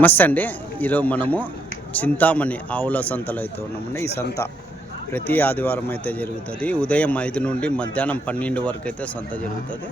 నమస్తే అండి. ఈరోజు మనము చింతామణి ఆవుల సంతలో అయితే ఉన్నామండి. ఈ సంత ప్రతి ఆదివారం అయితే జరుగుతుంది. ఉదయం 5 నుండి మధ్యాహ్నం 12 వరకు అయితే సంత జరుగుతుంది.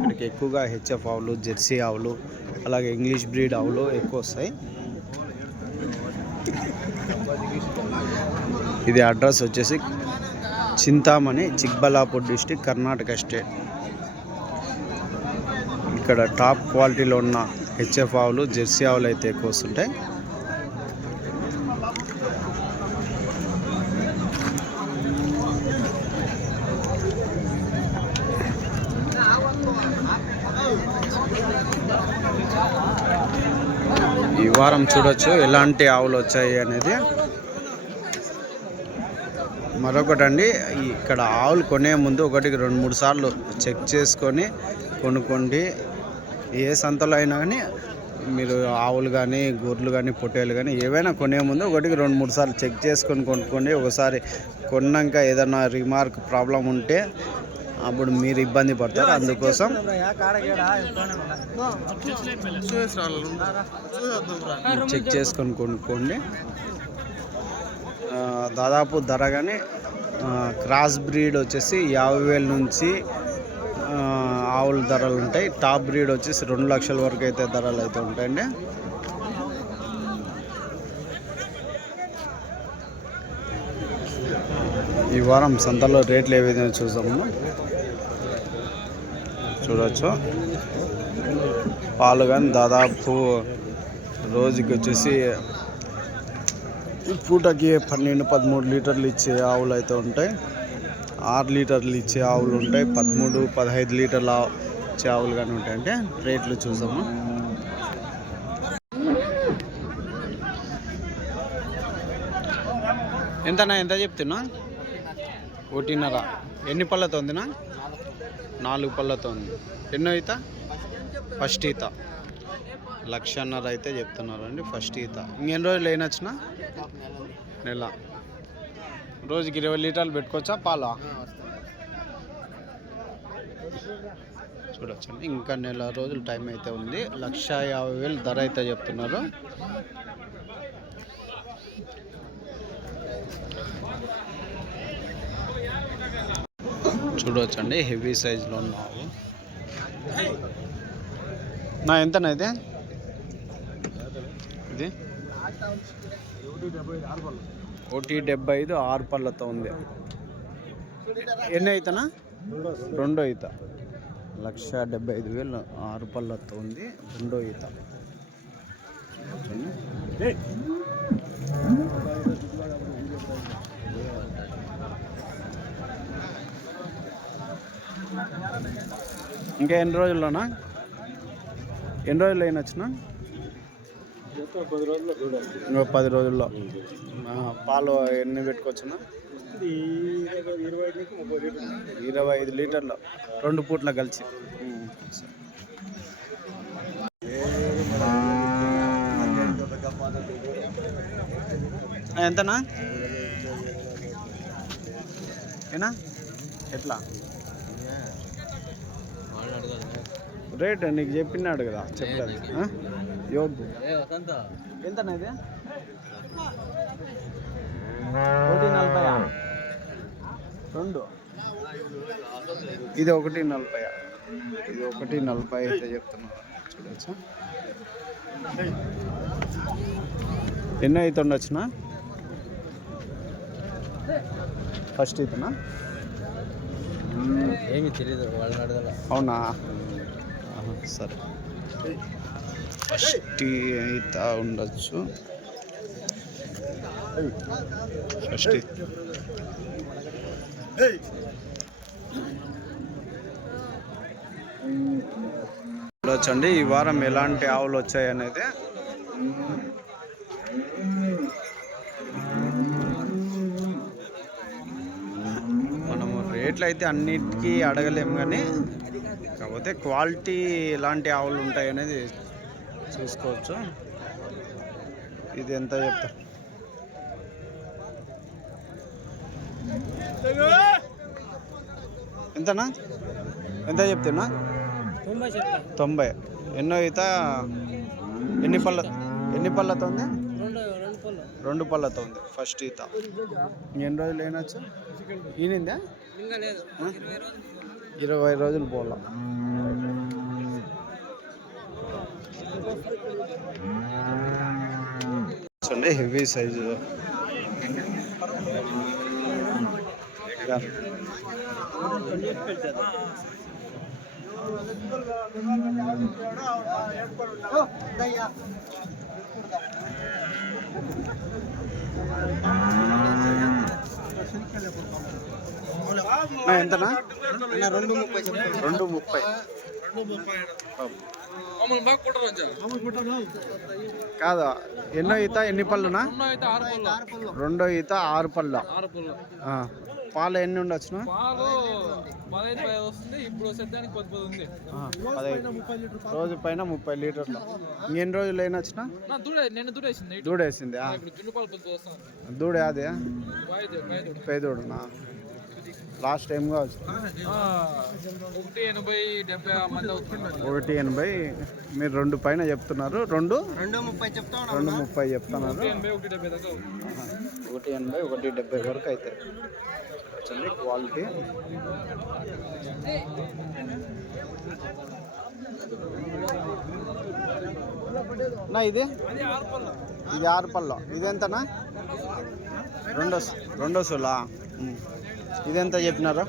ఇక్కడికి ఎక్కువగా హెచ్ఎఫ్ ఆవులు, జెర్సీ ఆవులు, అలాగే ఇంగ్లీష్ బ్రీడ్ ఆవులు ఎక్కువ వస్తాయి. ఇది అడ్రస్ వచ్చేసి చింతామణి, చిక్బల్లాపూర్ డిస్టిక్, కర్ణాటక స్టేట్. ఇక్కడ టాప్ క్వాలిటీలో ఉన్న హెచ్ఎఫ్ ఆవులు, జెర్సీ ఆవులు అయితే ఎక్కువ వస్తుంటాయి. ఈ వారం చూడొచ్చు ఎలాంటి ఆవులు వచ్చాయి అనేది. మరొకటండి, ఇక్కడ ఆవులు కొనే ముందు 1-2-3 సార్లు చెక్ చేసుకొని కొనుక్కోండి. ఏ సంతలో అయినా కానీ మీరు ఆవులు కానీ, గొర్రెలు కానీ, పొట్టేలు కానీ ఏవైనా కొనే ముందు 1-2-3 సార్లు చెక్ చేసుకొని కొనుక్కోండి. ఒకసారి కొన్నాక ఏదైనా రిమార్క్ ప్రాబ్లం ఉంటే అప్పుడు మీరు ఇబ్బంది పడతారు. అందుకోసం చెక్ చేసుకొని కొనుక్కోండి. దాదాపు ధర కానీ క్రాస్ బ్రీడ్ వచ్చేసి 50,000 నుంచి ఆవుల ధరలు ఉంటాయి. టాప్ బ్రీడ్ వచ్చేసి 2 లక్షల వరకు అయితే ధరలు అయితే ఉంటాయండి. ఈ వారం సంతలో రేట్లు ఏ విధంగా చూద్దాము. చూడవచ్చు పాలు కానీ దాదాపు రోజుకి వచ్చేసి పూటకి 12-13 లీటర్లు ఇచ్చే ఆవులు అయితే ఉంటాయి. 6 లీటర్లు ఇచ్చే ఆవులు ఉంటాయి. 13-15 లీటర్ల ఇచ్చే ఆవులు కానీ ఉంటాయి. అంటే రేట్లు చూసాము. ఎంతనా, ఎంత చెప్తున్నా? 1.5. ఎన్ని పళ్ళతో ఉందినా? 4 పళ్ళతో ఉంది. ఎన్నో ఈత? ఫస్ట్ ఈత 1,50,000 అయితే చెప్తున్నారు అండి. ఫస్ట్ ఈత. ఇంకెన్ని రోజులు అయినొచ్చినా? నెల. రోజుకి 20 లీటర్లు పెట్టుకోవచ్చా పాలా? చూడొచ్చండి, ఇంకా నెల రోజులు టైం అయితే ఉంది. 1,50,000 ధర అయితే చెప్తున్నారు. చూడవచ్చండి, హెవీ సైజులో ఉన్నావు. నా ఎంతనా ఇది? 1.75 6 పళ్ళతో ఉంది. ఎన్ని అవుతానా? 2వ ఈత. 1,75,000 6 పళ్ళతో ఉంది. 2వ ఈత. ఇంకా ఎన్ని రోజుల్లోనా? ఎన్ని రోజులు అయినా వచ్చినా? 10 రోజుల్లో. పాలు ఎన్ని పెట్టుకోవచ్చునా? 25 లీటర్లు 2 పూట్ల కలిసి. ఎంతనా? ఏనా ఎట్లా రేట్ నీకు చెప్పినాడు కదా, చెప్పలేదు. యోగ్గు ఎంతనా ఇది? 1.40. 2 ఇది 1.40. ఇది 1.40 అయితే చెప్తున్నారు. చూడొచ్చు ఎన్నో అయితే ఉండొచ్చునా? ఫస్ట్ ఇతనా? ఏమి తెలియదు, వాళ్ళని అడగాల. అవునా? సరే, ఫస్ట్ ఈత ఉండొచ్చు. ఫస్ట్ చూడొచ్చండి ఈ వారం ఎలాంటి ఆవులు వచ్చాయి అనేది. మనము రేట్లు అయితే అన్నిటికీ అడగలేము, కానీ కాకపోతే క్వాలిటీ ఎలాంటి ఆవులు ఉంటాయి అనేది చూసుకోవచ్చు. ఇది ఎంత చెప్తా? ఎంతనా? ఎంత చెప్తున్నా? 90. ఎన్నో ఈత? ఎన్ని ఎన్ని పళ్ళతో ఉంది? 2 పళ్ళతో ఉంది ఫస్ట్ ఈత. ఎన్ని రోజులు అయినచ్చు ఈనిందా? 20 రోజులు పోలా. చూడండి హెవీ సైజు. ఎంతనా? 230. కాదా? ఎన్నో ఈత ఎన్ని పళ్ళునా? 2వ ఈత 6 పళ్ళ. పాలు ఎన్ని ఉండొచ్చునా? 15 రోజు పైన 30 లీటర్లు. ఇంకెన్ని రోజులు అయినా వచ్చినా? దూడేసింది. దూడే అదే పేదోడునా? లాస్ట్ టైం కావచ్చు. 180 మీరు 2 పైన చెప్తున్నారు. 230 చెప్తున్నారు. 180 170 వరకు అయితే చూడండి క్వాలిటీ. నా ఇది 6 పళ్ళ. ఇది ఎంతనా? 2 సోలా. ఇదెంత చెప్పినారు?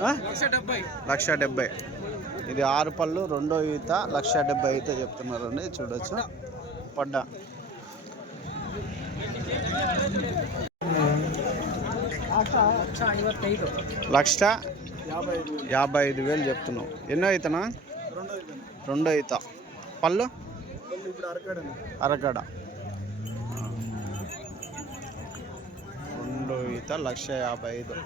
170. ఇది 6 పళ్ళు 2వ ఈత 170 అయితే చెప్తున్నారు అండి. చూడొచ్చు పడ్డా. లక్ష 55,000 చెప్తున్నావు. ఎన్నో ఈతనా? 2వ ఈత. పళ్ళు అరకడ. 2వ ఈత 155,000.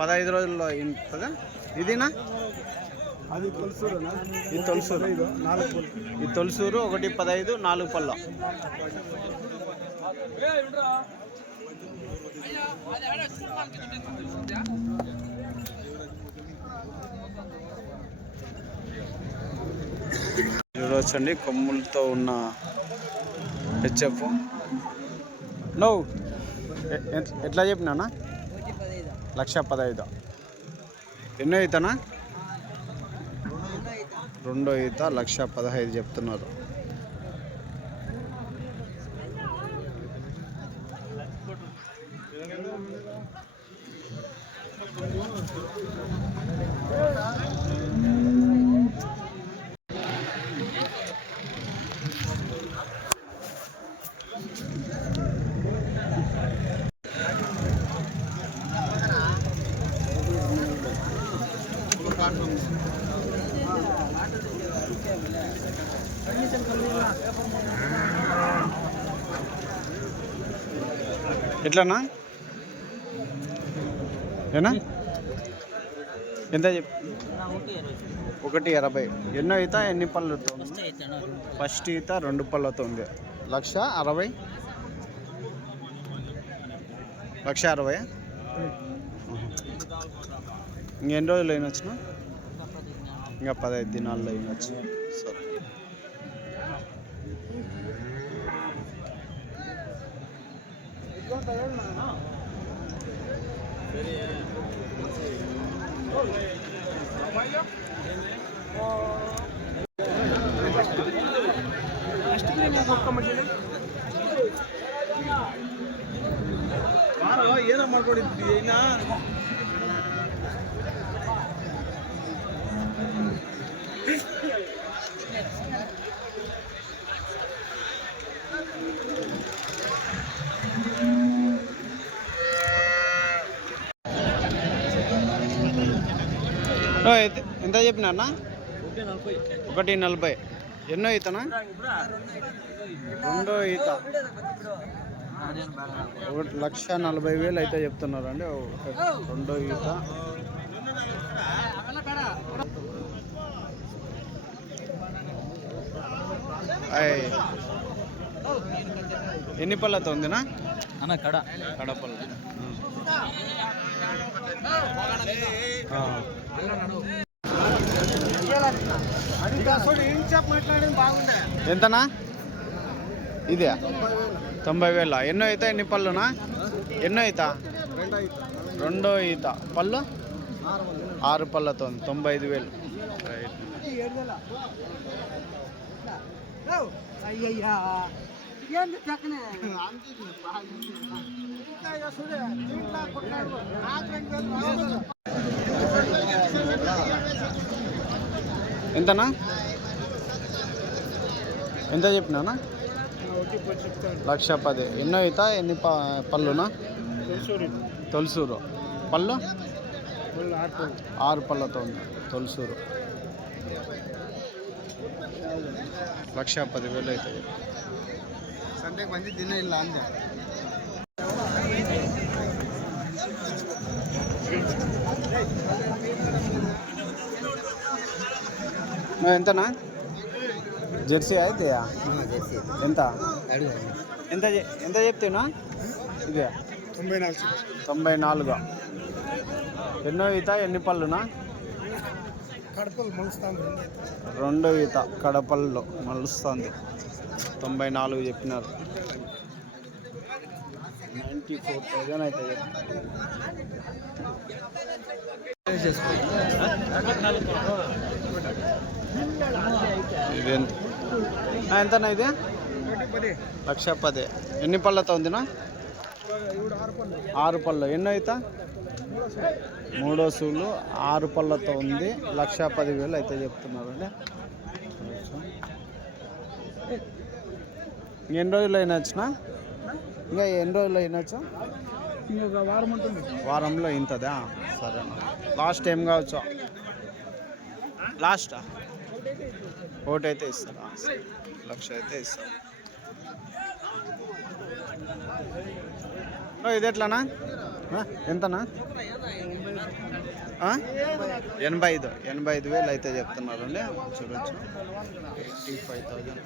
15 రోజుల్లో ఇంతదా? ఇదినా? ఇది తొలసూరు. ఈ తొలసూరు 115 4 పళ్ళ. చూడవచ్చండి కొమ్ములతో ఉన్న హెచ్ఎఫ్. నువ్వు ఎట్లా చెప్పినా? 115,000. ఎన్నో ఈతనా? 2వ ఈత 115,000 చెప్తున్నారు. ఎట్లన్నా? ఏనా? ఎంత చెప్పి? 120. ఎన్నో ఈత ఎన్ని పళ్ళతో? ఫస్ట్ ఈత 2 పళ్ళతో ఉంది. 160. 160. ఇంకెన్ని రోజులు అయినొచ్చునా? ఇంకా 15 దినాల్లో అయినొచ్చు. సరే. ಏನೋ ಮಾಡ್ಕೊಂಡಿದ್ವಿ ಇನ್ನ ఎంత చెప్పినా? 140. ఎన్నో ఈతనా? 2వ ఈత 1,40,000 అయితే చెప్తున్నారు అండి. 2వ ఈత. ఎన్ని పళ్ళతో ఉందినా? కడపల్ల. ఎంతనా? ఇదే 90,000. ఎన్నో ఈత ఎన్ని పళ్ళునా? ఎన్నో ఈత? రెండో ఈత. పళ్ళు 6 పళ్ళతో 95,000. రైట్. ఎంతనా? ఎంత చెప్పినానా? 1,10,000. ఎన్నో ఈత ఎన్ని పళ్ళునా? తొలసూరు. పళ్ళు 6 పళ్ళతో ఉంది తొలసూరు. 1,10,000 అవుతుంది. సంతకి మంచి తిన్న ಇಲ್ಲ అంతే. ఎంతనా? జెర్సీ అయితే ఎంత ఎంత ఎంత చెప్తున్నా? ఇదే 94. ఎన్నో ఈత ఎన్ని పళ్ళునా? రెండో ఈత కడపల్లో మలుస్తుంది. 94 చెప్పినారు. 94,000 అయితే ఇదేంత ఎంతనా? ఇది 1,10,000. ఎన్ని పళ్ళతో ఉందినా? 6 పళ్ళు. ఎన్నో ఈత? మూడో సూలు 6 పళ్ళతో ఉంది. 1,10,000 అయితే చెప్తున్నారు అండి. ఎన్ని రోజులు అయినా వచ్చినా? ఇంకా ఎన్ని రోజులు అయినా వచ్చా? ఇంకొక వారం ఉంటుంది. వారంలో ఇంతదా? సరేనా. లాస్ట్ ఏం కావచ్చు? లాస్టా? ఒకటి అయితే ఇస్తారా? 1,00,000 అయితే ఇస్తారా? ఇది ఎట్లానా? ఎంతనా? 85,000 అయితే చెప్తున్నారండి. చూడొచ్చు. 85,000.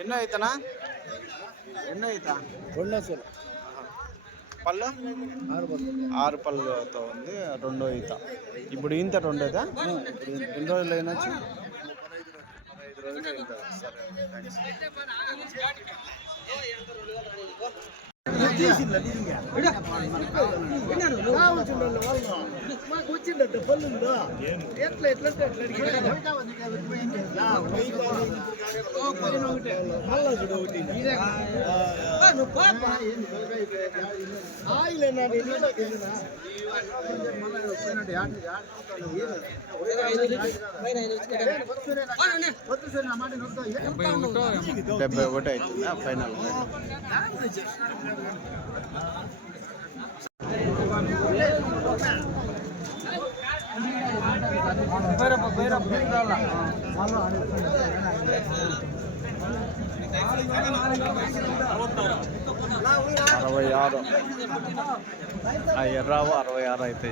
ఎన్నో అవుతానా? ఎన్నో అవుతా? పళ్ళు 6 పళ్ళతో ఉంది. రెండో ఈత. ఇప్పుడు ఇంత రెండోదా? ఎన్ని రోజులు అయినా? 15 రోజులు అవుతుంది. సరే, థ్యాంక్స్. వచ్చిందంటే పళ్ళు ఎట్లా ఎట్లా మళ్ళా చూడ ఒకటి ఆయిల్ డెబ్బై ఒకటి అవుతుందా ఫైనల్? అరవై ఆరు. ఎర్రావు 66 అయితే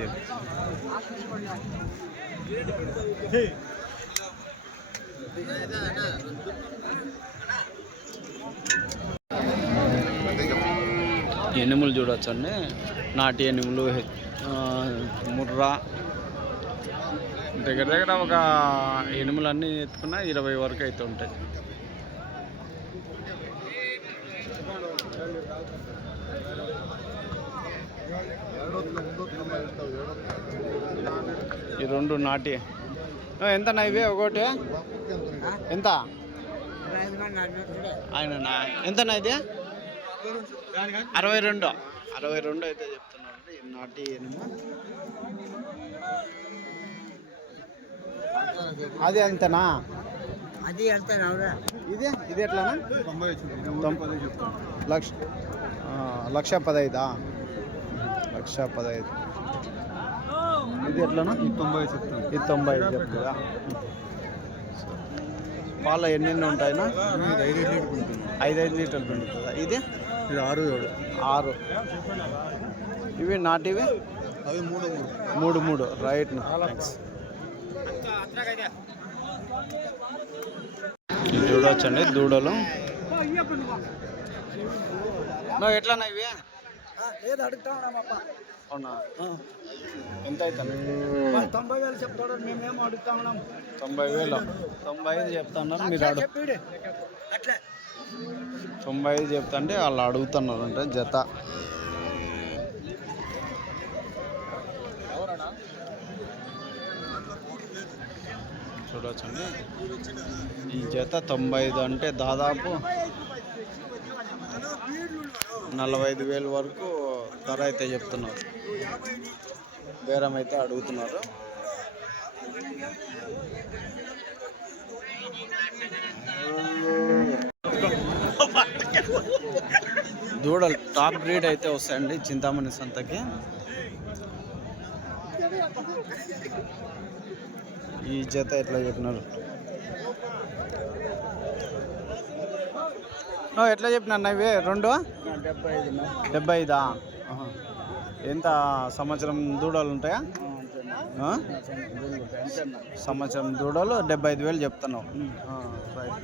ఎనిములు చూడొచ్చండి. నాటి ఎనిములు, ముర్రా దగ్గర దగ్గర ఒక ఎనిములన్నీ ఎత్తుకున్న 20 వరకు అయితే ఉంటాయి. ఈ రెండు నాటి ఎంతనా ఇవి? ఒకటి ఎంత? ఆయన ఎంతనా ఇది? 62. 62 అయితే చెప్తున్నారు. నాటి ఎనుము అది అంతనా? అది అంతేనా? ఇది ఇది ఎట్లానా? 1,15,000. 1,15,000. ఇది ఎట్లానా? 90 చెప్తాను. ఇది 90 చెప్తుందా? పాల ఎన్ని ఉంటాయినా? 5 లీటర్లు పిండుతుందా? ఇది 6. ఇవి నాటివి? అవి 3. రైట్. థ్యాంక్స్. చూడవచ్చండి దూడలు. ఎట్లానా ఇవి? అవునా? ఎంత అవుతుంది? 90,000 చెప్తాడు, మేమేం అడుగుతా ఉన్నాం. 90,000. 95 చెప్తున్నారు మీరు అట్లే 95 చెప్తుంటే వాళ్ళు అడుగుతున్నారు అంటే జత. చూడొచ్చండి ఈ జత 95 అంటే దాదాపు 45,000 వరకు ధర అయితే చెప్తున్నారు. బేరం అయితే అడుగుతున్నారు. దూడలు టాప్ బ్రీడ్ అయితే వస్తాయండి చింతామణి సంతకి. ఈ జత ఎట్లా చెప్పినారు? ఎట్లా చెప్పినా ఇవి రెండు 75. ఎంత సంవత్సరం దూడలు ఉంటాయా? సంవత్సరం దూడలు 75,000 చెప్తున్నావు. రైట్.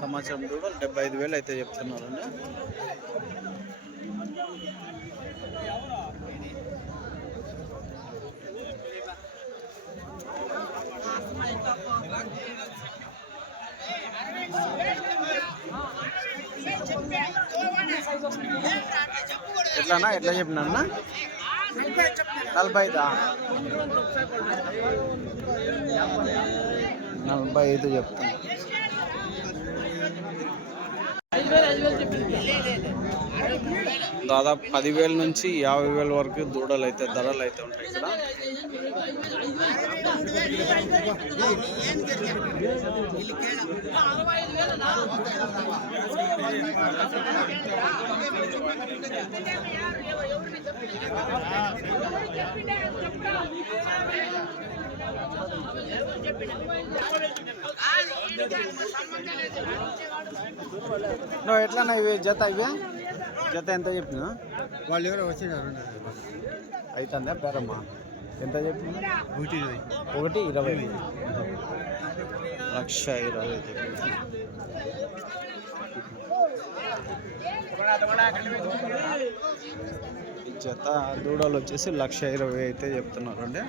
సంవత్సరం దూడలు 75,000 అయితే చెప్తున్నారండి. ఎట్లానా ఎట్లా చెప్పినా? 45. 45 చెప్తాను. దాదాపు 10,000 నుంచి 50,000 వరకు దూడలు అయితే ధరలు అయితే ఉంటాయి ఇక్కడ. నువ్వు ఎట్లా ఇవి జత? ఇవి జత ఎంత చెప్పినా? వాళ్ళు ఎవరో వచ్చినారు అవుతుందా బేరమ్మా? ఎంత చెప్పిన? 1,20,000. 1,20,000. ఈ జత దూడలు వచ్చేసి 1,20,000 అయితే చెప్తున్నారు అండి.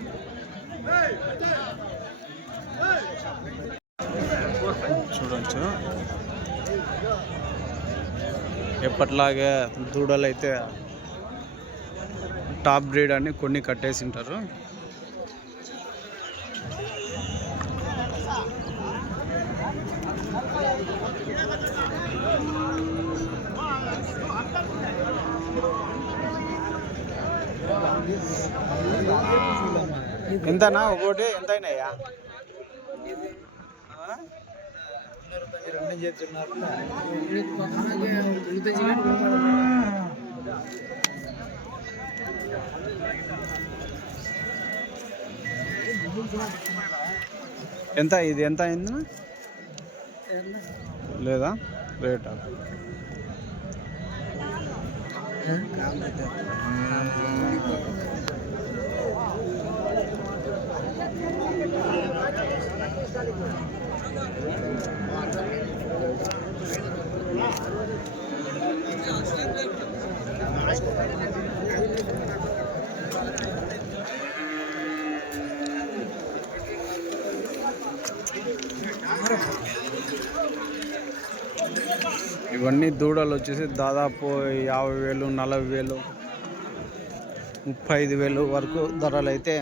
చూడొచ్చు ఎప్పట్లాగే దూడలు అయితే టాప్ బ్రీడ్ అని కొన్ని కట్టేసి ఉంటారు. ఎంతనా ఒకటి? ఎంత అయినాయా? ఎంత ఇది? ఎంత అయింది లేదా రేటా? ఇవన్నీ దూడలు వచ్చేసి దాదాపు 50,000, 40,000, 35,000 వరకు ధరలు అయితే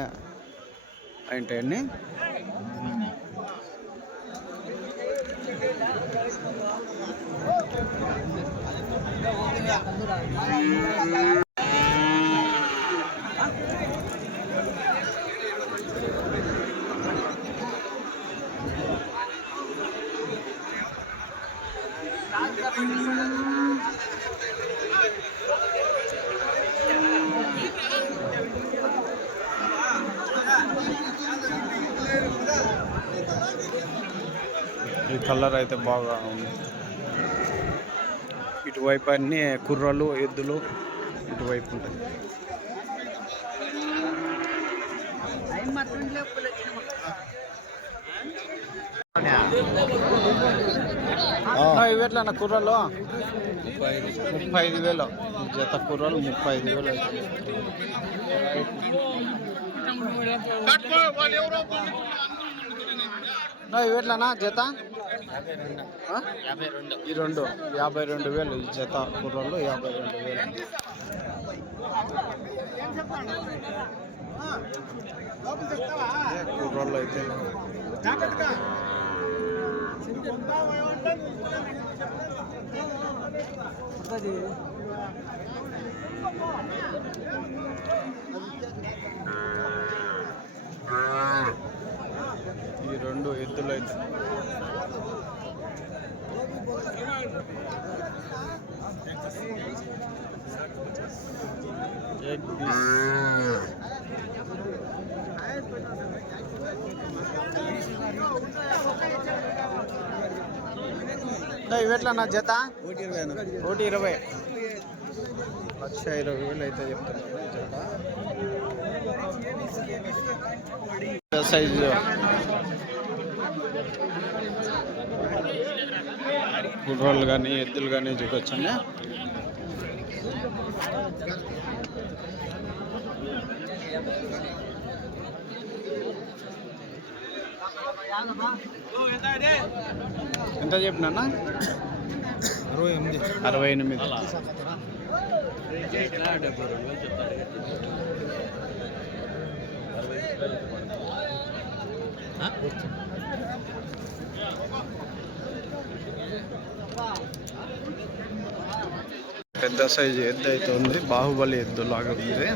ఉంటాయండి. ఈ కలర్ అయితే బాగా ఉంది. ఇటువైపు అన్ని కుర్రలు, ఎద్దులు ఇటువైపు ఉంటాయి. ఇవి ఎట్లా కుర్రలు 35,000 జత కుర్రలు 35,000 ఇవి ఎట్లానా జత ఈ రెండు 52,000 ఈ జత కుర్రలు 52,000 కుర్రలు అయితే ఈ రెండు ఎద్దులు అయితే ఇవెట్లా నా జత 1,20,000 1,20,000 అయితే చెప్తున్నారు జత సైజు గుర్రాలు కానీ ఎద్దులు కానీ చూడొచ్చండి. ఎంత చెప్పినా 68. పెద్ద సైజు ఎద్దు అయితే ఉంది, బాహుబలి ఎద్దు లాగా ఉంది.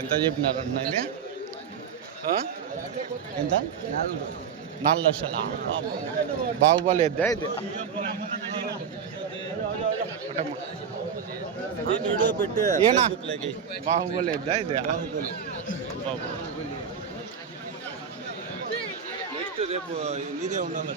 ఎంత చెప్పినారన్న ఇది? ఎంత? 4 లక్షల. బాహుబలి ఎద్దా ఇది? ఏనా బాహుబలి ఎద్దా ఇది? రేపు నీదే ఉండాలి.